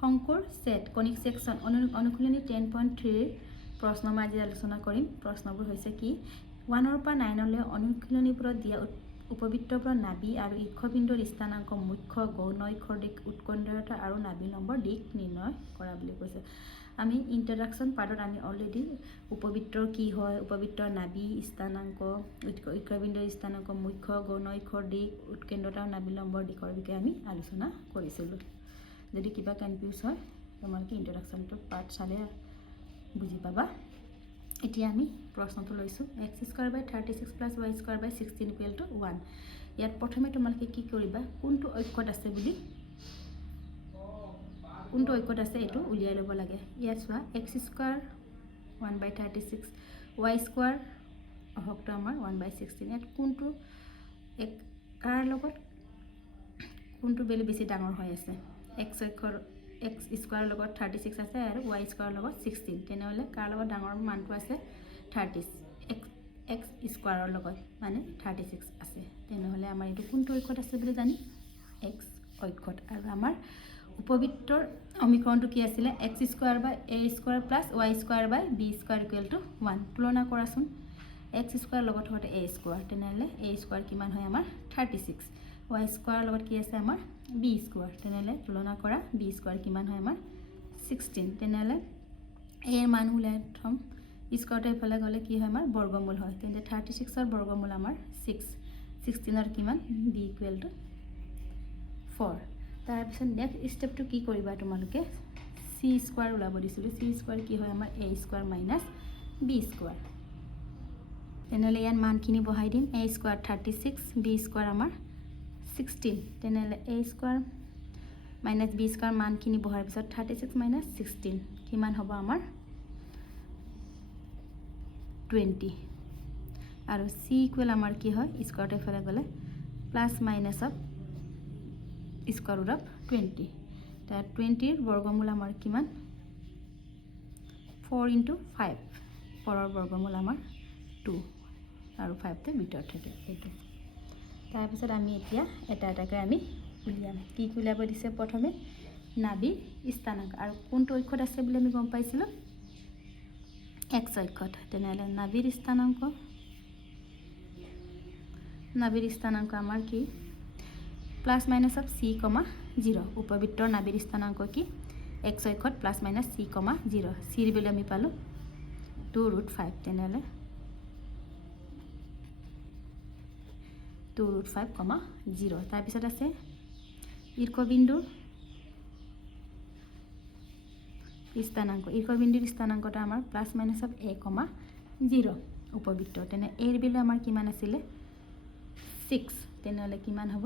শংকুৰ set কনিক section অনুশীলনী 10.3 প্ৰশ্ন মই আজি আলোচনা কৰিম প্ৰশ্নবোৰ হৈছে কি 1 ৰ পৰা 9 লৈ অনুশীলনীবোৰত দিয়া উপবৃত্তৰ নাভি আৰু ইক্ষবিন্দুৰ স্থানাংক মুখ্য গৌণ অক্ষৰ দিক উৎকেন্দ্ৰতা আৰু নাভি নম্বৰ দিক নিৰ্ণয় কৰা বুলি কৈছে আমি ইন্ট্ৰডাকশন পাৰ্টত আমি অলৰেডি উপবৃত্তৰ কি হয় উপবৃত্তৰ নাভি স্থানাংক ইক্ষবিন্দুৰ স্থানাংক মুখ্য গৌণ অক্ষৰ দিক উৎকেন্দ্ৰতা আৰু নাভি নম্বৰ দিকৰ বিষয়ে আমি আলোচনা কৰিছিলো যদি কিবা কনফিউজ হয় তোমালোকে ইন্ট্ৰডাকশনটো পাৰ্ট চালে বুজি পাবা এতিয়া আমি প্ৰশ্নটো লৈছো x² / 36 + y² / 16 = 1 ইয়াত প্ৰথমে তোমালোকে কি কৰিবা কোনটো অক্ষত আছে বুলি কোনটো অক্ষত আছে এটো উলিয়াই লব লাগে ইয়াত চোৱা x² 1/36 y² অহকটো আমাৰ 1/16 ইয়াত কোনটো এক কাৰ লগত কোনটো বেলি বেছি ডাঙৰ হৈ আছে x অক্ষৰ x² লগত 36 আছে আৰু y² লগত 16 তেনেহলে কাৰ লগত ডাঙৰ মানটো আছে 30 x² লগত মানে 36 আছে তেনেহলে আমাৰ এটো কোনটো অক্ষত আছে বুলি জানি x অক্ষত আৰু আমাৰ উপবৃত্তৰ সমীকৰণটো কি আছিল x² / a² + y² / b² = 1 তুলনা কৰাচোন x² লগত হতে a² তেনেহলে a² কিমান হয় আমাৰ 36 y² লগত কি আছে আমাৰ b² তেনেহলে তুলনা কৰা b² কিমান হয় আমাৰ 16 তেনেহলে a এৰ মান উলাই থম স্কয়াৰটা ইফালে গলে কি হয় আমাৰ বৰ্গমূল হয় তেন্তে 36 ৰ বৰ্গমূল আমাৰ 6 16 ৰ কিমান b = 4 তাৰ পিছত নেক্সট স্টেপটো কি কৰিবা তোমালোকে c² উলাব দিছিল c² কি হয় আমাৰ a² - b² তেনেহলে ইয়াৰ মানখিনি বহাই দিম a² 36 b² আমাৰ 16 তেনেহলে a² - b² মানখিনি বহাৰ পিছত 36 - 16 কিমান হ'ব আমাৰ 20 আৰু c ইকুৱেল আমাৰ কি হয় স্কয়াৰটো ইফালে গলে plus minus of square root of 20 তাৰ 20 ৰ বৰ্গমূল আমাৰ কিমান 4 * 5 4 ৰ বৰ্গমূল আমাৰ 2 আৰু 5 তে ভিতৰত থাকে এইটো তাৰ পিছত আমি এতিয়া এটা এটাকৈ আমি উলিয়াম কি উলিয়াব দিছে প্ৰথমে নাভি স্থানাংক আৰু কোনটো অক্ষত আছে বুলি আমি গম পাইছিলো x অক্ষত তেনেহলে নাভিৰ স্থানাংক আমাৰ কি প্লাস মাইনাস অফ c, 0 উপবৃত্তৰ নাভিৰ স্থানাংক কি x অক্ষত প্লাস মাইনাস c, 0 c ৰ ভ্যালু আমি পালো 2√5 তেনেহলে 2√5, 0 তাৰ পিছত আছে ইক্ষবিন্দুৰ স্থানাংকটা আমাৰ প্লাস মাইনাস অফ a, 0 উপবৃত্ত তেনে a ৰ ভ্যালু আমাৰ কিমান আছিল 6 তেনেহলে কিমান হ'ব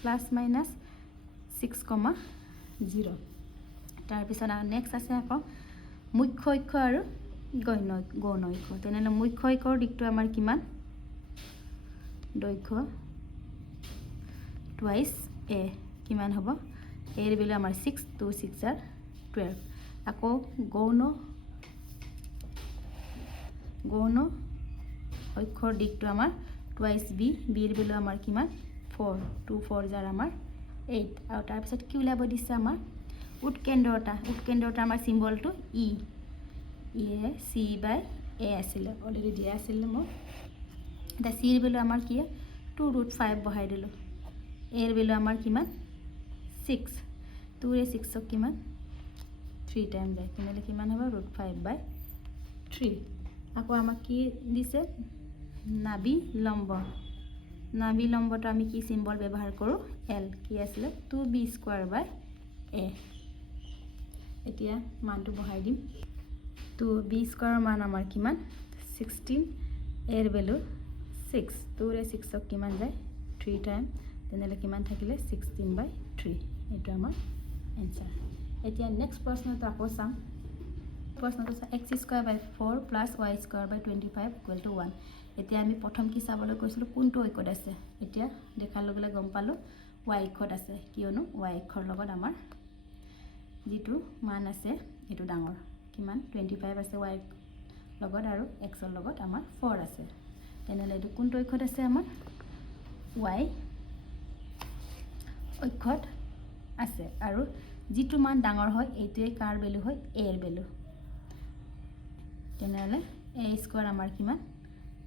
প্লাস মাইনাস 6, 0 তাৰ পিছত নেক্সট আছে আকৌ মুখ্য অক্ষ আৰু গৌণ অক্ষ তেনেহলে মুখ্য অক্ষৰ দিকটো আমাৰ কিমান দৈৰ্ঘ্য টুৱাইস a কিমান হ'ব a ৰ ভ্যালু আমাৰ 6 2 6 are 12 আকৌ গৌণ অক্ষৰ দিকটো আমাৰ টুৱাইস b ৰ ভ্যালু আমাৰ কিমান 4 2 4 are আমাৰ 8 আৰু তাৰ পিছত কি উলাব দিছে আমাৰ উৎকেন্দ্ৰতা আমাৰ সিম্বলটো e c/a আছিল অলৰেডি দিয়া আছিল মই দা c ৰ ভ্যালু আমাৰ কি 2√5 বহাই দিলো a ৰ ভ্যালু আমাৰ কিমান 6 2 ৰে 6 কিমান 3 টাইম যায় তেনেহলে কিমান হ'ব √5/3 আকৌ আমাক কি দিছে নাভি লম্বটো আমি কি সিম্বল ব্যৱহাৰ কৰো l কি আছিল 2b²/a এতিয়া মানটো বহাই দিম 2b² মান আমাৰ কিমান 16 a ৰ ভ্যালু 6 2 ৰে 6 কিমান যায় 3 টাইম তেনেহলে কিমান থাকিলে 16/3 এটা আমাৰ आंसर এতিয়া নেক্সট প্ৰশ্নটো আকৌ চাম প্ৰশ্নটো x² / 4 + y² / 25 = 1 এতিয়া আমি প্ৰথম কি চাবলৈ কৈছিলো কোনটো অক্ষত আছে এতিয়া দেখাৰ লগে লগে গম পালো y অক্ষত আছে কিয়নো y অক্ষৰ লগত আমাৰ যেটো মান আছে এটো ডাঙৰ কিমান 25 আছে y লগত আৰু x ৰ লগত আমাৰ 4 আছে তেনেহলে এটো কোনটো অক্ষত আছে আমাৰ y অক্ষত আছে আৰু যিটো মান ডাঙৰ হয় এইটোৱে কাৰ ভ্যালু হয় a এৰ ভ্যালু তেনেহলে a স্কয়াৰ আমাৰ কিমান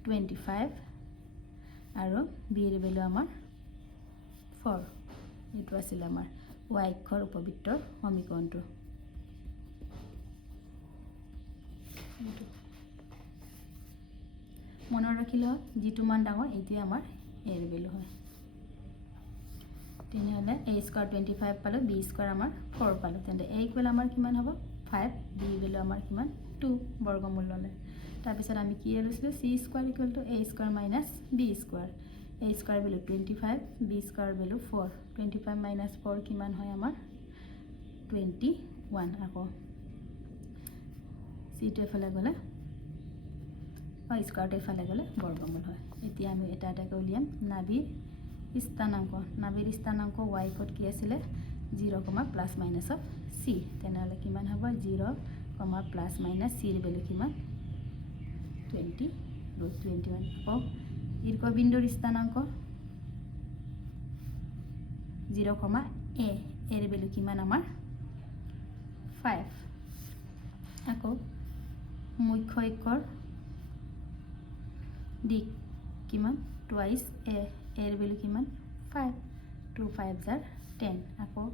25 আৰু b এৰ ভ্যালু আমাৰ 4 এটো আছিল আমাৰ y অক্ষৰ উপবৃত্তৰ সমীকৰণটো মনৰ ৰাখিলে যিটো মান ডাঙৰ এইটোৱে আমাৰ a এৰ ভ্যালু হয় তেনেহলে a স্কয়াৰ 25 পালো b স্কয়াৰ আমাৰ 4 পালো তেন্তে a ইকুয়াল আমাৰ কিমান হ'ব 5 b ভ্যালু আমাৰ কিমান 2 বৰ্গমূল ললে তাৰ পিছত আমি কি লৈছিলো c square equal to a square minus b square a square value 25 b square value 4 25 minus 4 কিমান হয় আমাৰ 21 আকৌ c টো এফালে গলে স্কয়াৰটো এফালে গলে বৰ্গমূল হয় এতিয়া আমি এটা এটাকৈ উলিয়াম নাভিৰ স্থানাঙ্ক y কোড কি আছিল 0, প্লাস মাইনাস অফ c তেনেহলে কিমান হ'ব 0, প্লাস মাইনাস c এর ভ্যালু কিমান 20 √21 আকৌ ইৰক বিন্দুৰ স্থানাঙ্ক 0, a এৰ ভ্যালু কিমান আমাৰ 5 আকৌ মুখ্য একৰ দিক কিমান টুৱাইস a এৰ ভ্যালু কিমান 5 2 5 jar 10 আকৌ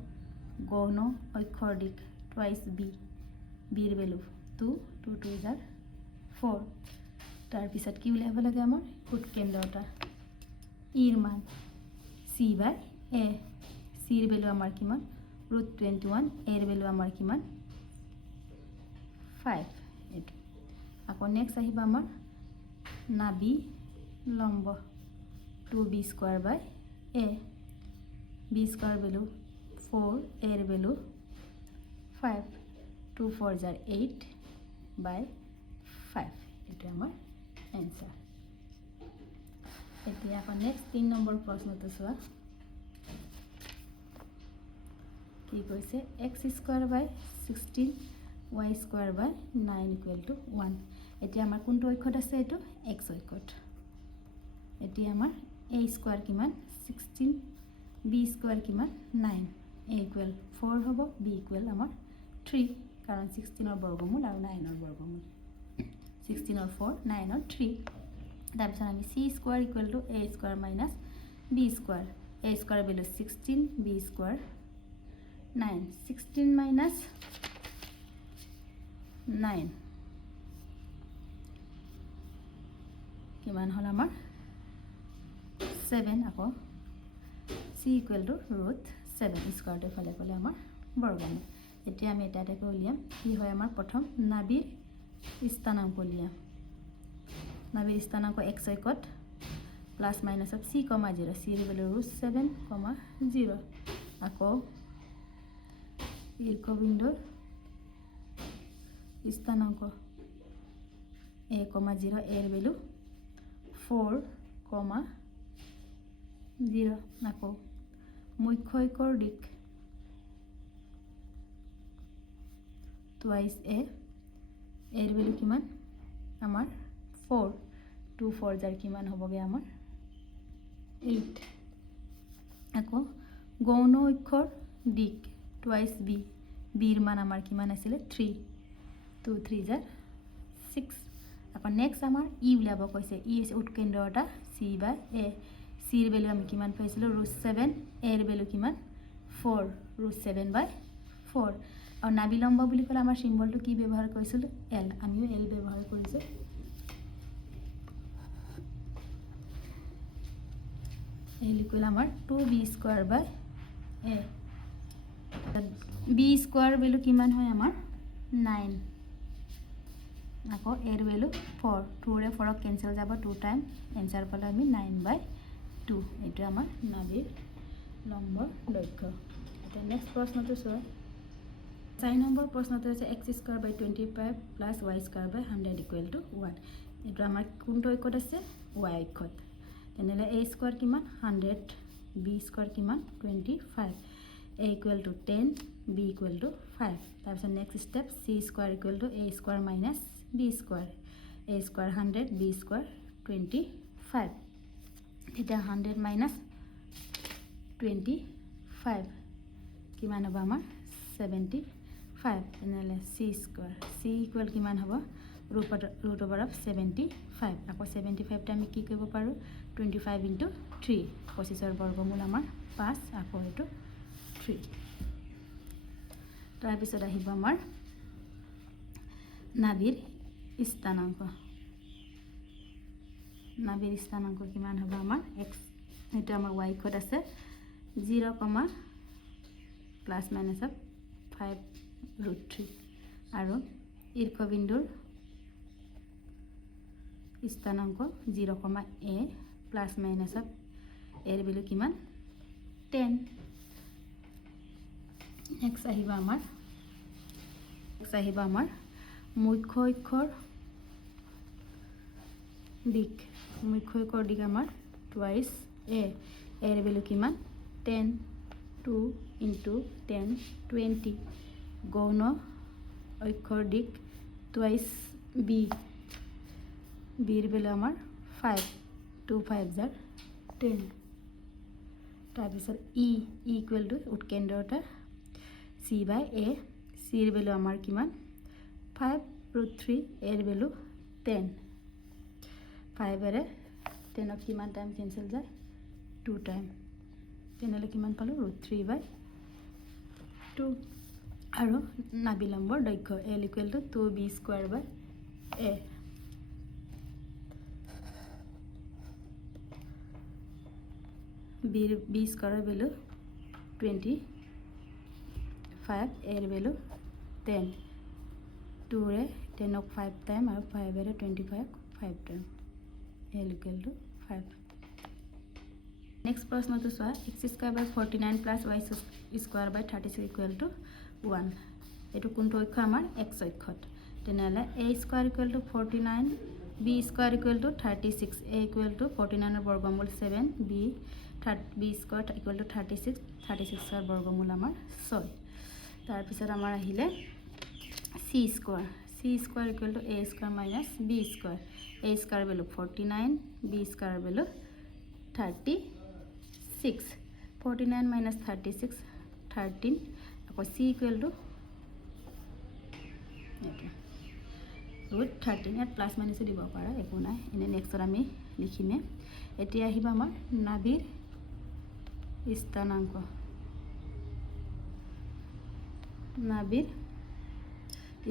গৌণ অক্ষৰ দিক টুৱাইস b এৰ ভ্যালু 2 2 2 jar 4 তাৰ পিছত কি উলিয়াব লাগে আমাৰ উৎকেন্দ্ৰতা ইৰ মান c বাই a c এৰ ভ্যালু আমাৰ কিমান √21 এৰ ভ্যালু আমাৰ কিমান 5 এটো আকৌ নেক্সট আহিবা আমাৰ নাভি লম্ব 2b square by a b square value 4 এর ভ্যালু 5 2 4 jar 8 বাই 5 এটা আমাৰ आंसर এতিয়া आपण नेक्स्ट 3 নম্বৰ প্ৰশ্নটো চোৱা কি কৈছে x square by 16 y square by 9 equal to 1 এতিয়া আমাৰ কোনটো অক্ষত আছে এটো x অক্ষত এতিয়া আমাৰ a স্কয়াৰ কিমান 16 b স্কয়াৰ কিমান 9 a ইকুয়াল 4 হ'ব b ইকুয়াল আমাৰ 3 কাৰণ 16 ৰ বৰ্গমূল আৰু 9 ৰ বৰ্গমূল 16 or 4 9 or 3 তাৰ পিছত আমি c square equal to a square minus b square a square value 16 b square 9 16 minus 9 কিমান হল আমাৰ 7 আকৌ c ইকুয়াল টু √7 স্কয়াৰটো ফালে গলে আমাৰ বৰ্গমূল এতিয়া আমি এটা এটাকৈ উলিয়াম কি হয় আমাৰ প্ৰথম নাভিৰ স্থানাঙ্ক লিয়া নাভিৰ স্থানাঙ্ক x অক্ষত plus minus of c, 0 c এৰ ভ্যালু √7, 0 আকৌ ইৰক বিন্দুৰ স্থানাঙ্ক a, 0 এৰ ভ্যালু 4, 0 আকৌ মুখ্য একৰ দিক টুৱাইস a এৰ ভ্যালু কিমান আমাৰ 4 2 4 jar কিমান হ'বগে আমাৰ 8 আকৌ গৌণ অক্ষৰ দিক টুৱাইস b এৰ মান আমাৰ কিমান আছিল 3 2 3 jar 6 আকৌ নেক্সট আমাৰ ই উলিয়াব কৈছে ই আছে উৎকেন্দ্ৰতা c বাই a c এর ভ্যালু আমি কিমান পাইছিলো √7 এর ভ্যালু কিমান 4 √7 বাই 4 আৰু নাভিলম্ব বুলি ক'লে আমাৰ সিম্বলটো কি ব্যৱহাৰ কৰিছিল l আমিও l ব্যৱহাৰ কৰিছো l ইকুয়াল আমাৰ 2b square by a b square value কিমান হয় আমাৰ 9 আকৌ এৰ ভ্যালু 4 2 ৰে 4 ক্যান্সেল যাব 2 টাইম आंसर পালে আমি 9/2 এটো আমাৰ নাভিৰ লম্বৰ দৈৰ্ঘ্য এটা নেক্সট প্ৰশ্নটো চোৱা 4 নম্বৰ প্ৰশ্নটো আছে x square by 25 plus y square by 100 equal to 1 এটো আমাৰ কোনটো অক্ষত আছে y অক্ষত তেনেহলে a স্কয়ার কিমান 100 b স্কয়ার কিমান 25 a equal to 10 b equal to 5 তাৰপিছত next step c square equal to a square minus b square a square 100 b square 25 এটা 100 মাইনাস 25 কিমান হ'ব আমাৰ 75 তেনেহ'লে c স্কোৱাৰ c ইকুৱেল কিমান হ'ব ৰুট অভাৰ অফ 75 আকৌ 75টা আমি কি কৰিব পাৰোঁ 25 ইনটু 3 25ৰ বৰ্গমূল আমাৰ 5 আকৌ এইটো 3 তাৰপিছত আহিব আমাৰ নাভিৰ স্থানাংক কিমান হ'ব আমাৰ x এটা আমাৰ y কোড আছে 0, প্লাস মাইনাস অফ 5√3 আৰু ঈৰ্ষবিন্দুৰ স্থানাংক 0, প্লাস মাইনাস অফ এৰ ভ্যালু কিমান 10 নেক্সট আহিব আমাৰ মুখ্য অক্ষৰ দিক আমাৰ টুৱাইস এৰ ভ্যালু কিমান 10 2 into 10 20 গৌণ অক্ষৰ দিক টুৱাইস বিৰ ভ্যালু আমাৰ 5 2 5 jar 10 তাৰপিছত ই ইকুৱেল টু উৎকেন্দ্ৰতা c by a c এৰ ভ্যালু আমাৰ কিমান 5√3 এৰ ভ্যালু 10 5 এৰে 10 কিমান টাইম কেনসেল যায় 2 টাইম তেনেহ'লে কিমান পালো √3/2 আৰু নাবিলম্বৰ দৈৰ্ঘ্য l equal to 2b square by a b স্কয়াৰৰ ভ্যালু 25 এৰ ভ্যালু 10 2 ৰে 10 ক 5 টাইম আৰু 5 এৰে 25 5 time l equal to 5 next প্ৰশ্নটো চোৱা x square by 49 plus y square by 36 equal to 1 এটো কোনটো অক্ষ আমাৰ x অক্ষত তেনেহলে a square equal to 49 b square equal to 36 a equal to 49 ৰ বৰ্গমূল 7 b স্কয়াৰ ইকুৱেল টু 36 36 ৰ বৰ্গমূল আমাৰ 6 তাৰ পিছত আমাৰ আহিলে c square equal two a square minus b square a square value 49 b square value 36 49 minus 36 13 আকৌ c equal to root 13 ইয়াত প্লাস মাইনাস দিব পাৰা একো নাই এনে নেক্সট আমি লিখিমে এতিয়া আহিব আমাৰ নাভিৰ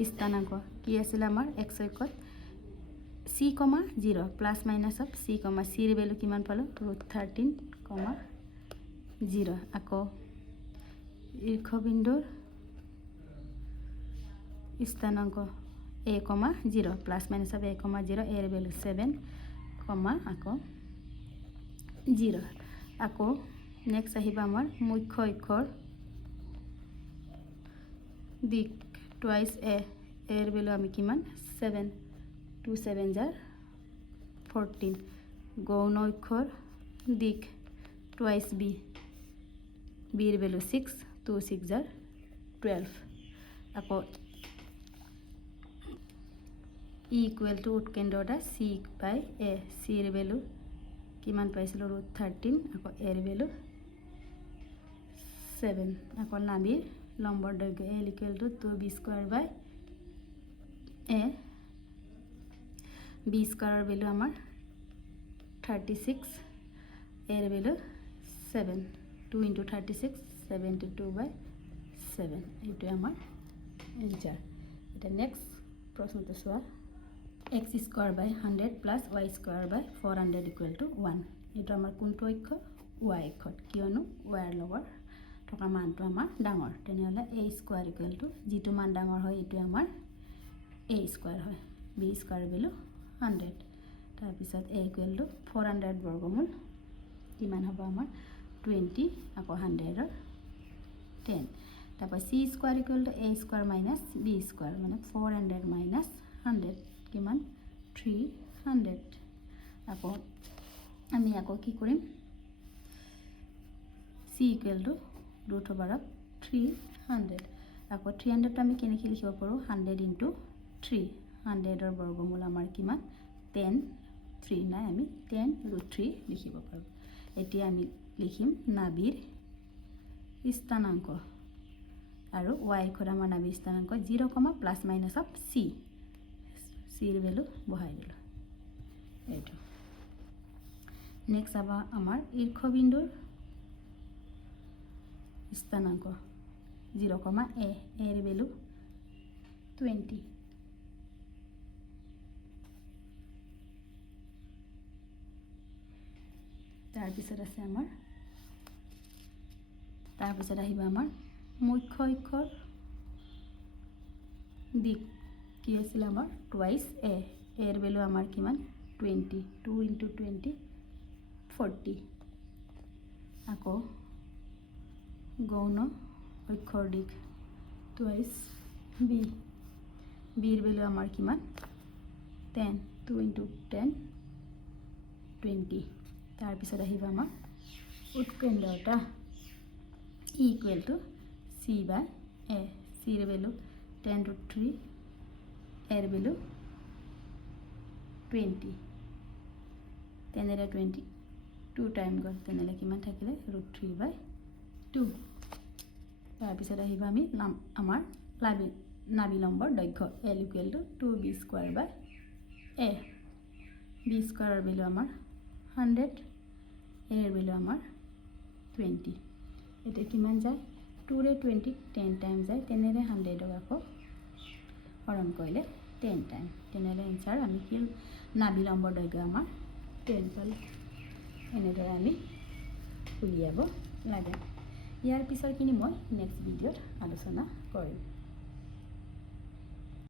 স্থানাঙ্ক কি আছিল আমাৰ x অক্ষত c, 0 plus minus of c, c এৰ ভ্যালু কিমান পালো √13, 0 আকৌ ঈৰ্ষবিন্দুৰ স্থানাঙ্ক a, 0 plus minus of a, 0 এৰ ভ্যালু 7, আকৌ 0 আকৌ নেক্সট আহিব আমাৰ মুখ্য অক্ষৰ দিক টুৱাইস a এর ভ্যালু আমি কিমান 7 2 7 jar 14 গৌণ অক্ষর দিক টুৱাইস b এৰ ভ্যালু 6 2 6 jar 12 আকৌ e ইকুৱেল টু উৎকেন্দ্ৰতা c by a c এর ভ্যালু কিমান পাইছিল √13 আকৌ a এর ভ্যালু 7 আকৌ নাভিৰ লম্বৰ দৈৰ্ঘ্য l equal to 2b square by a b স্কয়াৰৰ ভ্যালু আমাৰ 36 এৰ ভ্যালু 7 2 into 36 72/7 এইটো আমাৰ এনসাৰ এটা নেক্সট প্ৰশ্নটো চোৱা x square by 100 plus y square by 400 equal to 1 এইটো আমাৰ কোনটো অক্ষ y অক্ষত কিয়নো y এৰ লগত থকা মানটো আমাৰ ডাঙৰ তেনেহলে a স্কয়াৰ ইকুৱেল টু যেটো মান ডাঙৰ হয় এটো আমাৰ a স্কয়াৰ হয় b স্কয়াৰ ভ্যালু 100 তাৰ পিছত a ইকুৱেল টু 400 বৰ্গমূল কিমান হ'ব আমাৰ 20 আকৌ 100 ৰ 10 তারপর c square equal to a square minus b square মানে 400 মাইনাস 100 কিমান 300 আকৌ আমি আকৌ কি কৰিম c ইকুয়াল টু √300 আকৌ 300 টো আমি কেনেকৈ লিখিব পাৰো 100 ইনটু 3 100 ৰ বৰ্গমূল আমাৰ কিমান 10 3 নাই আমি 10√3 লিখিব পাৰো এতিয়া আমি লিখিম নাভিৰ স্থানাঙ্ক আৰু y অক্ষত আমাৰ নাভি স্থানাংক 0, প্লাছ মাইনাছ অফ c ৰ ভেলু বহাই দিলোঁ এইটো। নেক্সট আমাৰ ঈৰ্ষবিন্দুৰ স্থানাংক 0, a ৰ ভেলু 20। তাৰপিছত আছে আমাৰ আহিব আমাৰ মুখ্য অক্ষৰ দিক কি আছিল আমাৰ টুৱাইচ a ৰ ভেলু আমাৰ কিমান 20, 2 × 20 40। আকৌ গৌণ অক্ষৰ দিক টুৱাইচ b ৰ ভেলু আমাৰ কিমান 10, 2 × 10 20। তাৰপিছত আহিব আমাৰ উৎকেন্দ্ৰতা ইকুৱেল টু c/a c ৰ ভেলু 10√3 a ৰ ভেলু 20 তেনেহ'লে 22 টাইম গ'ল তেনেহ'লে কিমান থাকিলে √3/2। তাৰপিছত আহিব আমি আমাৰ নাভি লম্বৰ দৈৰ্ঘ্য l equal two 2b²/a b² value আমাৰ 100 a ৰ ভেলু আমাৰ 20। এতিয়া কিমান যায় 2ৰে 20 10 টাইম যায় তেনেহ'লে 100ক আকৌ হৰণ কৰিলে 10 টাইম তেনেহ'লে এনচাৰ আমি কি নাভি লম্বৰ দৈৰ্ঘ্য আমাৰ 10 পালোঁ। এনেদৰে আমি উলিয়াব লাগে। ইয়াৰ পিছৰখিনি মই নেক্সট ভিডিঅ'ত আলোচনা কৰিম।